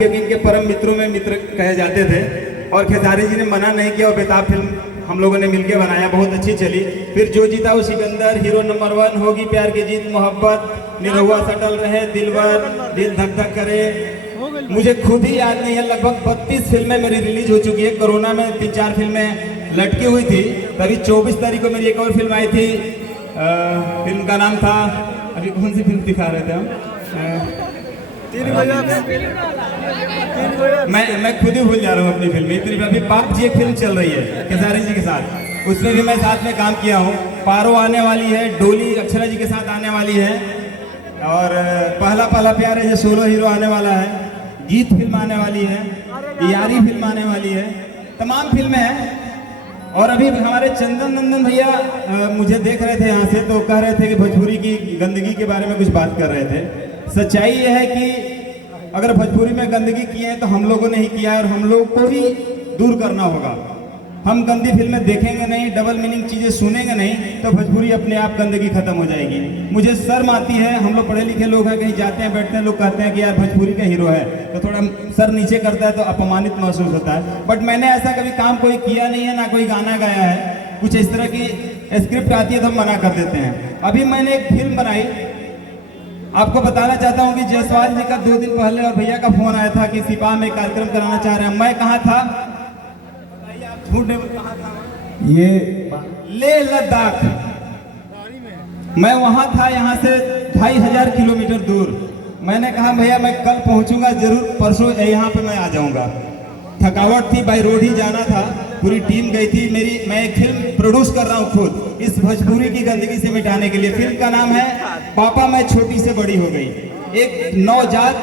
इनके परम मित्रों में मित्र कहे जाते थे और खेसारी जी ने मना नहीं किया और बेताब फिल्म हम लोगों ने मिलकर बनाया, बहुत अच्छी चली। फिर जो जीता वो सिकंदर, हीरो नंबर 1, होगी प्यार की जीत, मोहब्बत, निरहुआ सटल रहे, दिलवर, दिल धक धक करे, मुझे खुद ही याद नहीं है। लगभग 32 फिल्में मेरी रिलीज हो चुकी है। कोरोना में 3-4 फिल्में लटकी हुई थी। तभी 24 तारीख को मेरी एक और फिल्म आई थी। फिल्म का नाम था, अभी कौन सी फिल्म दिखा रहे थे हम, मैं खुद ही भूल जा रहा हूँ अपनी फिल्म। इतनी अभी बाप जी एक फिल्म चल रही है खेसारी जी के साथ, उसमें भी मैं साथ में काम किया हूँ। पारो आने वाली है, डोली अक्षरा जी के साथ आने वाली है, और पहला पहला प्यार है जो सोलो हीरो आने वाला है, गीत फिल्म आने वाली है, यारी फिल्म आने वाली है, तमाम फिल्में हैं। और अभी हमारे चंदन नंदन भैया मुझे देख रहे थे यहाँ से, तो कह रहे थे कि भोजपुरी की गंदगी के बारे में कुछ बात कर रहे थे। सच्चाई यह है कि अगर भोजपुरी में गंदगी की है तो हम लोगों ने ही किया है और हम लोग को ही दूर करना होगा। हम गंदी फिल्में देखेंगे नहीं, डबल मीनिंग चीजें सुनेंगे नहीं, तो भोजपुरी अपने आप गंदगी खत्म हो जाएगी। मुझे शर्म आती है, हम लोग पढ़े लिखे लोग हैं, कहीं जाते हैं बैठते हैं, लोग कहते हैं कि यार भोजपुरी का हीरो है, तो थोड़ा सर नीचे करता है तो अपमानित महसूस होता है। बट मैंने ऐसा कभी काम कोई किया नहीं है, ना कोई गाना गाया है। कुछ इस तरह की स्क्रिप्ट आती है तो हम मना कर देते हैं। अभी मैंने एक फिल्म बनाई, आपको बताना चाहता हूं कि जायसवाल जी का 2 दिन पहले और भैया का फोन आया था कि सिपाह में कार्यक्रम कराना चाह रहे हैं। मैं कहाँ था, बताइए आप, झूठ नहीं, कहाँ था? ये लेह लद्दाख, मैं वहां था, यहाँ से 2500 किलोमीटर दूर। मैंने कहा भैया मैं कल पहुंचूंगा जरूर, परसों यहाँ पे मैं आ जाऊंगा। थकावट थी, बाई रोड ही जाना था, पूरी टीम गई थी मेरी। मैं एक फिल्म प्रोड्यूस कर रहा हूँ खुद, इस भोजपुरी की गंदगी से मिटाने के लिए। फिल्म का नाम है पापा मैं छोटी से बड़ी हो गई। एक नवजात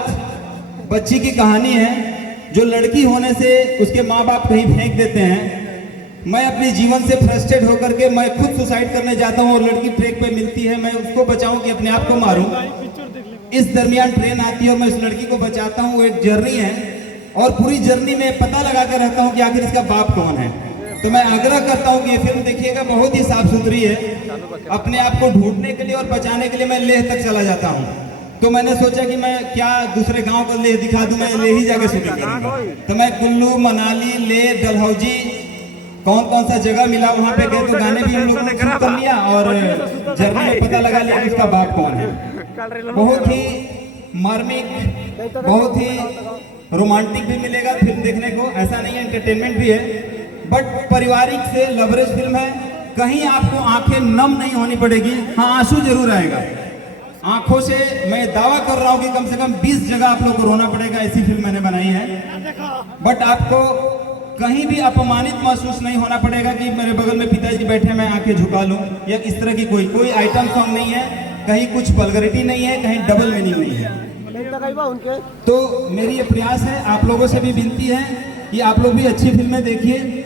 बच्ची की कहानी है जो लड़की होने से उसके माँ बाप कहीं फेंक देते हैं। मैं अपने जीवन से फ्रस्ट्रेट होकर के मैं खुद सुसाइड करने जाता हूँ और लड़की ट्रैक पे मिलती है, मैं उसको बचाऊं कि अपने आप को मारूं। इस दरमियान ट्रेन आती है और मैं उस लड़की को बचाता हूँ। एक जर्नी है और पूरी जर्नी में पता लगा कर रहता हूँ कि आखिर इसका बाप कौन है। तो मैं आग्रह करता हूँ कि ये फिल्म देखिएगा, बहुत ही साफ सुथरी है। अपने आप को ढूंढने के लिए और बचाने के लिए मैं लेह तक चला जाता हूँ। तो मैंने सोचा कि मैं क्या दूसरे गांव को लेह दिखा दूं, मैं लेह ही जाकर शूटिंग करूंगा। तो मैं कुल्लू, मनाली, लेह, डलहौजी, कौन कौन सा जगह मिला वहां पे गए, तो गाने भी हम लोगों ने शूट कर लिया और जर्नी में पता लगा लिया कि उसका बाप कौन है। बहुत ही मार्मिक, बहुत ही रोमांटिक भी मिलेगा फिल्म देखने को, ऐसा नहीं है, एंटरटेनमेंट भी है, बट पारिवारिक से लवरेज फिल्म है। कहीं आपको आंखें नम नहीं होनी पड़ेगी, हाँ आंसू जरूर आएगा आंखों से। मैं दावा कर रहा हूं कि कम से कम 20 जगह आप लोग को रोना पड़ेगा, ऐसी फिल्म मैंने बनाई है। बट आपको कहीं भी अपमानित महसूस नहीं होना पड़ेगा कि मेरे बगल में पिताजी बैठे मैं आंखें झुका लूं, या इस तरह की कोई आइटम सॉन्ग नहीं है, कहीं कुछ वल्गरिटी नहीं है, कहीं डबल मीनिंग नहीं है। तो मेरी ये प्रयास है, आप लोगों से भी विनती है कि आप लोग भी अच्छी फिल्में देखिए।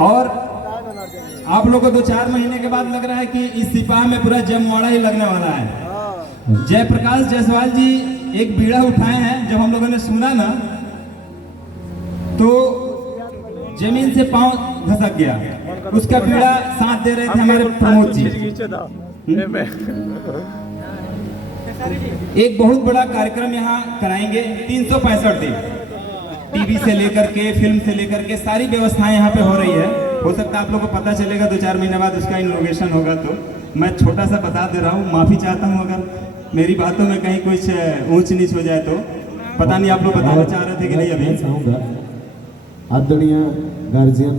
और आप लोगों को 2-4 महीने के बाद लग रहा है कि इस सिपाह में पूरा जमवाड़ा ही लगने वाला है। जयप्रकाश जायसवाल जी एक बीड़ा उठाए हैं, जब हम लोगों ने सुना ना तो जमीन से पांव धसक गया। उसका बीड़ा साथ दे रहे थे हमारे प्रमोद जी। एक बहुत बड़ा कार्यक्रम यहाँ कराएंगे, 365 दिन, टीवी से लेकर के फिल्म से लेकर के सारी व्यवस्थाएं यहाँ पे हो रही है। हो सकता है आप लोग को पता चलेगा 2-4 महीने बाद उसका इनॉग्रेशन होगा। तो मैं छोटा सा बता दे रहा हूँ, माफी चाहता हूँ अगर मेरी बातों में कहीं कुछ ऊंच नीच हो जाए तो। पता नहीं आप लोग बताना चाह रहे थे कि नहीं। अभी चाहूँगा आदरणीय गार्जियन